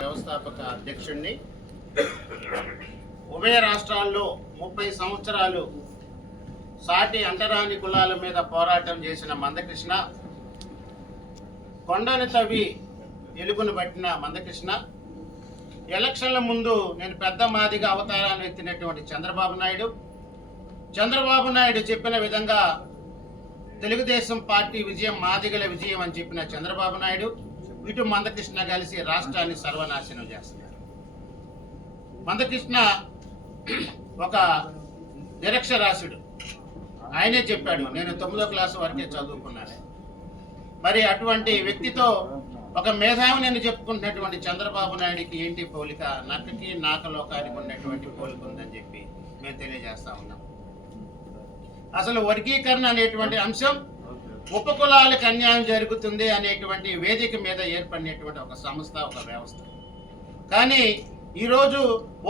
వ్యవస్థాపక అధ్యక్షుడిని ఉభయ రాష్ట్రాల్లో ముప్పై సంవత్సరాలు సాటి అంటరాని కులాల మీద పోరాటం చేసిన మందకృష్ణ కొండను తవ్వి ఎలుగును పట్టిన మందకృష్ణ ఎలక్షన్ల ముందు నేను పెద్ద మాదిగా అవతారాన్ని ఎత్తినటువంటి చంద్రబాబు నాయుడు. చంద్రబాబు నాయుడు చెప్పిన విధంగా తెలుగుదేశం పార్టీ విజయం మాదిగల విజయం అని చెప్పిన చంద్రబాబు నాయుడు. ఇటు మందకృష్ణ కలిసి రాష్ట్రాన్ని సర్వనాశనం చేస్తున్నారు. మందకృష్ణ ఒక నిరక్షరాశుడు ఆయనే చెప్పాడు నేను తొమ్మిదో క్లాస్ వరకే చదువుకున్నాను. మరి అటువంటి వ్యక్తితో ఒక మేధావి నేను చెప్పుకుంటున్నటువంటి చంద్రబాబు నాయుడికి ఏంటి పోలిక? నక్కకి నాకలోకానికి ఉన్నటువంటి పోలిక ఉందని చెప్పి మేము తెలియజేస్తా ఉన్నాం. అసలు వర్గీకరణ అనేటువంటి అంశం ఉపకులాలకు అన్యాయం జరుగుతుంది అనేటువంటి వేదిక మీద ఏర్పడినటువంటి ఒక సంస్థ ఒక వ్యవస్థ. కానీ ఈరోజు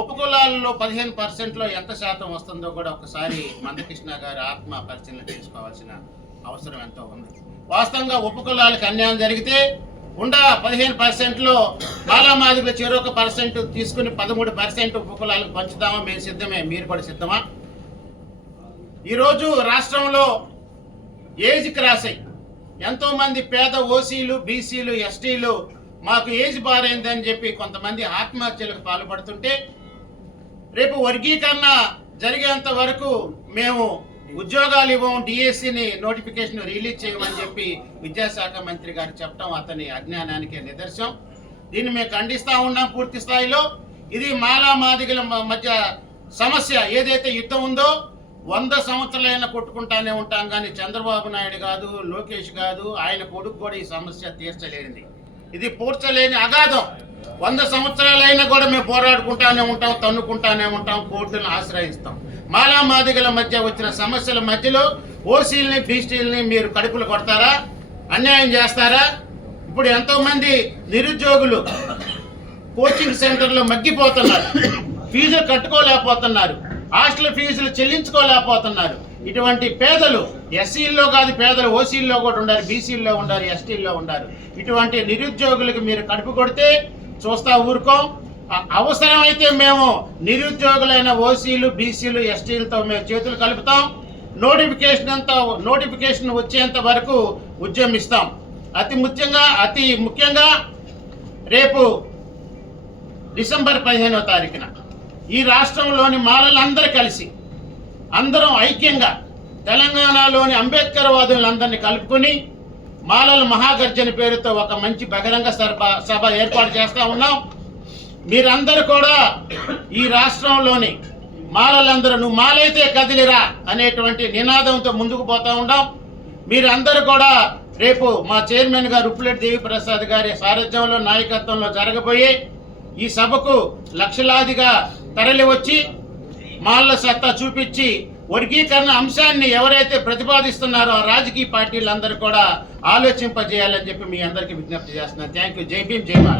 ఉపకులాలలో పదిహేను పర్సెంట్లో ఎంత శాతం వస్తుందో కూడా ఒకసారి మందకృష్ణ గారి ఆత్మ పరిశీలన చేసుకోవాల్సిన అవసరం ఎంతో ఉంది. వాస్తవంగా ఉపకులాలకు అన్యాయం జరిగితే ఉండా పదిహేను పర్సెంట్లో బాలామాదిగల చెరొక పర్సెంట్ తీసుకుని పదమూడు పర్సెంట్ ఉపకులాలకు పంచుతామా? మేము సిద్ధమే మీరు కూడా సిద్ధమా? ఈరోజు రాష్ట్రంలో ఏజ్ క్రాస్ అయ్యి ఎంతో మంది పేద ఓసీలు బీసీలు ఎస్టీలు మాకు ఏజ్ బారైందని చెప్పి కొంతమంది ఆత్మహత్యలకు పాల్పడుతుంటే రేపు వర్గీకరణ జరిగేంత వరకు మేము ఉద్యోగాలు ఇవ్వం డిఎస్సిని నోటిఫికేషన్ రిలీజ్ చేయమని చెప్పి విద్యాశాఖ మంత్రి గారు చెప్పడం అతని అజ్ఞానానికి నిదర్శనం. దీన్ని మేము ఖండిస్తూ ఉన్నాం పూర్తి స్థాయిలో. ఇది మాలా మాదిగల మ- మధ్య సమస్య. ఏదైతే యుద్ధం ఉందో వంద సంవత్సరాలైనా కొట్టుకుంటానే ఉంటాం కానీ చంద్రబాబు నాయుడు కాదు లోకేష్ కాదు ఆయన కొడుకు కూడా ఈ సమస్య తీర్చలేనిది. ఇది పూడ్చలేని అగాధం. వంద సంవత్సరాలైనా కూడా మేము పోరాడుకుంటానే ఉంటాం తన్నుకుంటానే ఉంటాం కోర్టులను ఆశ్రయిస్తాం. మాలా మాదిగల మధ్య వచ్చిన సమస్యల మధ్యలో ఓసీల్ని బీసీలని మీరు కడుపులు కొడతారా? అన్యాయం చేస్తారా? ఇప్పుడు ఎంతోమంది నిరుద్యోగులు కోచింగ్ సెంటర్లో మగ్గిపోతున్నారు. ఫీజులు కట్టుకోలేకపోతున్నారు. హాస్టల్ ఫీజులు చెల్లించుకోలేకపోతున్నారు. ఇటువంటి పేదలు ఎస్సీల్లో కాదు పేదలు ఓసీల్లో కూడా ఉండారు బీసీల్లో ఉండారు ఎస్టీల్లో ఉండారు. ఇటువంటి నిరుద్యోగులకు మీరు కడుపు కొడితే చూస్తా ఊరుకోం. అవసరమైతే మేము నిరుద్యోగులైన ఓసీలు బీసీలు ఎస్టీలతో మేము చేతులు కలుపుతాం. నోటిఫికేషన్ అంతా నోటిఫికేషన్ వచ్చేంత వరకు ఉద్యమిస్తాం అతి ముఖ్యంగా అతి ముఖ్యంగా రేపు డిసెంబర్ పదిహేనో తారీఖున. ఈ రాష్ట్రంలోని మాలలందరూ కలిసి అందరం ఐక్యంగా తెలంగాణలోని అంబేద్కర్ వాదులందరినీ కలుపుకొని మాలల మహాగర్జన పేరుతో ఒక మంచి బహిరంగ సభ సభ ఏర్పాటు చేస్తూ ఉన్నాం. మీరందరూ కూడా ఈ రాష్ట్రంలోని మాలలందరూ నువ్వు మాలైతే కదిలిరా అనేటువంటి నినాదంతో ముందుకు పోతూ ఉన్నాం మీరందరూ కూడా రేపు మా చైర్మన్ గారు ఉప్పులెట్టి దేవిప్రసాద్ గారి సారథ్యంలో నాయకత్వంలో జరగబోయే ఈ సభకు లక్షలాదిగా తరలివచ్చి మాల్ల సత్తా చూపించి వర్గీకరణ అంశాన్ని ఎవరైతే ప్రతిపాదిస్తున్నారో రాజకీయ పార్టీలందరూ కూడా ఆలోచింపజేయాలని చెప్పి మీ అందరికీ విజ్ఞప్తి చేస్తున్నాను. థ్యాంక్ యూ జై భీమ్ జై మాల.